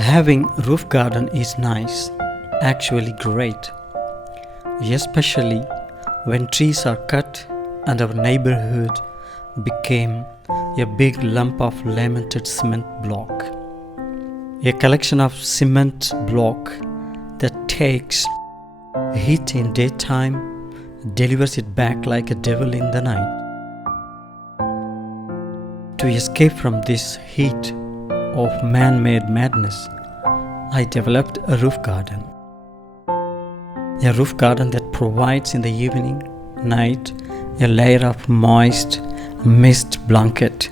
Having roof garden is nice, actually great, especially when trees are cut and our neighborhood became a big lump of lamented cement block. A collection of cement block that takes heat in daytime, delivers it back like a devil in the night. To escape from this heat of man-made madness, I developed a roof garden. A roof garden that provides in the evening, night, a layer of moist mist blanket.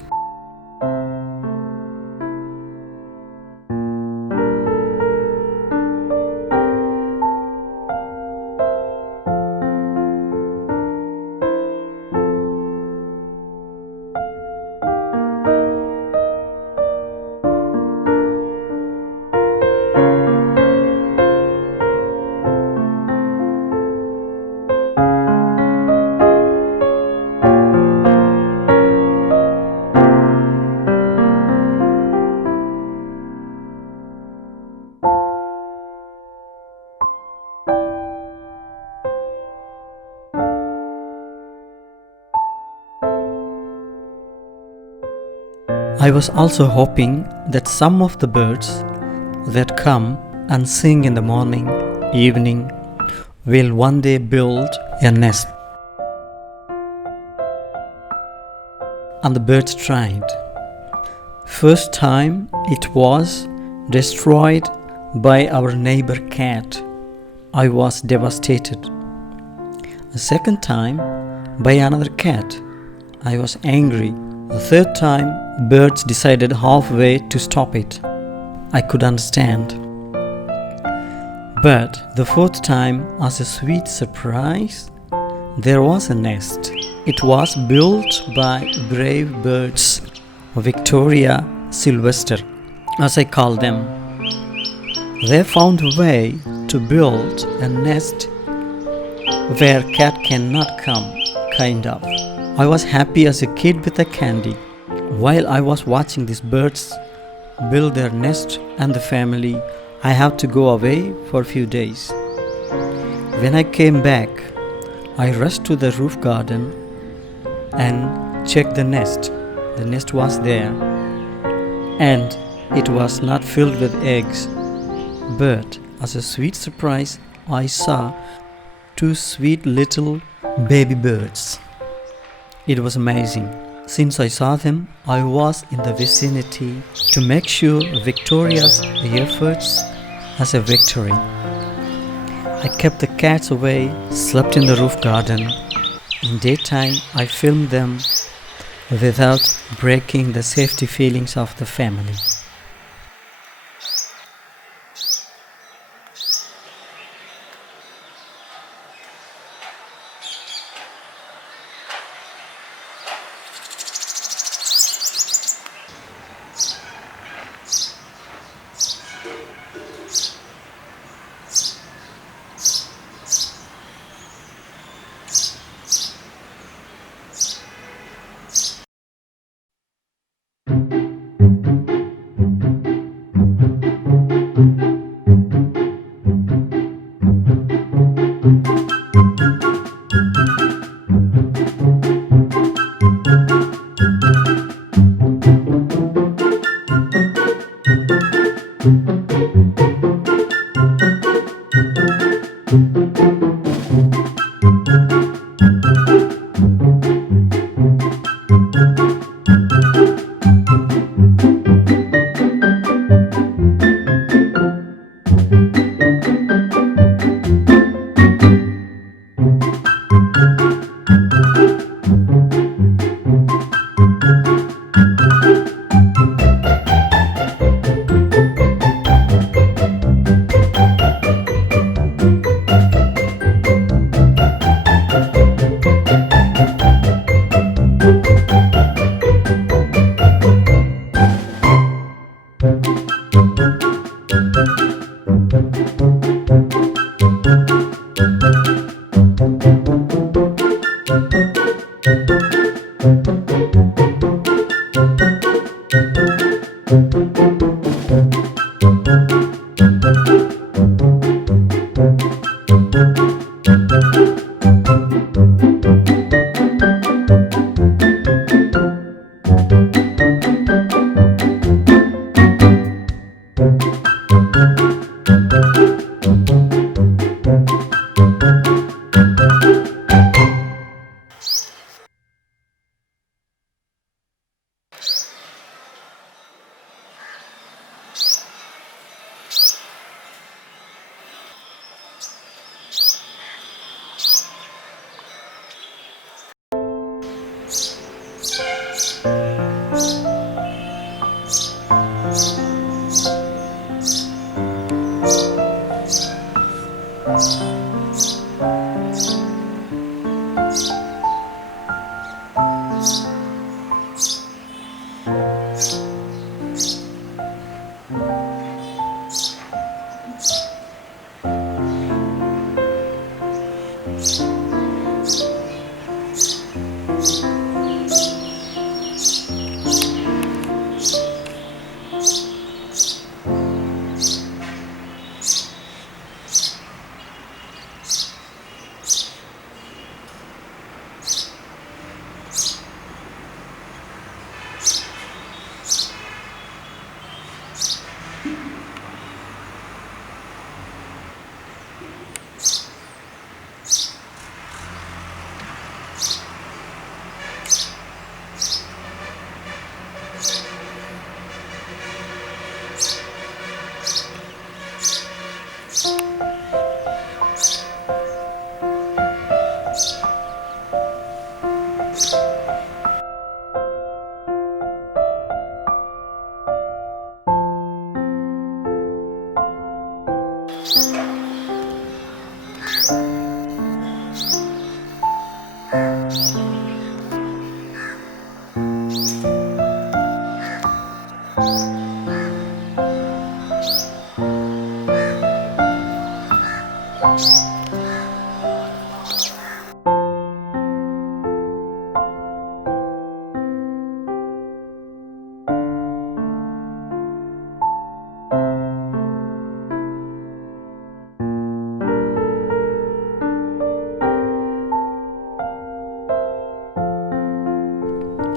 I was also hoping that some of the birds that come and sing in the morning, evening, will one day build a nest. And the birds tried. First time it was destroyed by our neighbor cat. I was devastated. The second time by another cat. I was angry. The third time, birds decided halfway to stop it. I could understand. But the fourth time, as a sweet surprise, there was a nest. It was built by brave birds, Victoria Sylvester, as I call them. They found a way to build a nest where cat cannot come, kind of. I was happy as a kid with a candy. While I was watching these birds build their nest and the family, I had to go away for a few days. When I came back, I rushed to the roof garden and checked the nest. The nest was there, and it was not filled with eggs. But as a sweet surprise, I saw two sweet little baby birds. It was amazing. Since I saw them, I was in the vicinity to make sure Victoria's efforts as a victory. I kept the cats away, slept in the roof garden. In daytime, I filmed them without breaking the safety feelings of the family.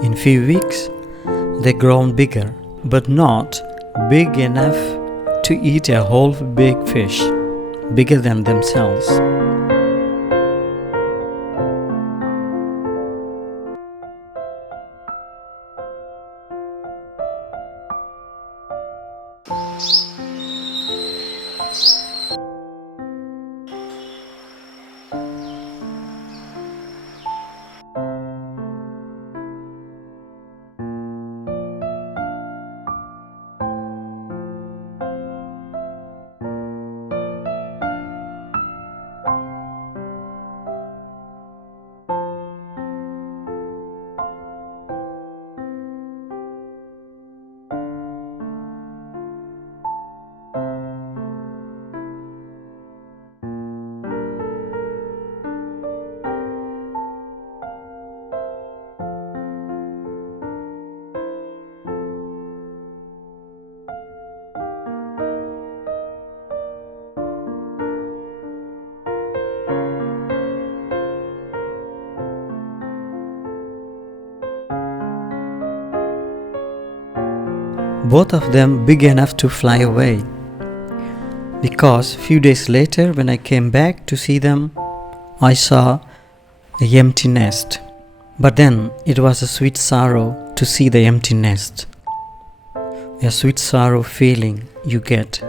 In few weeks, they grown bigger, but not big enough to eat a whole big fish, bigger than themselves. Both of them big enough to fly away. Because few days later, when I came back to see them, I saw the empty nest. But then it was a sweet sorrow to see the empty nest. A sweet sorrow feeling you get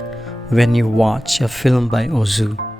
when you watch a film by Ozu.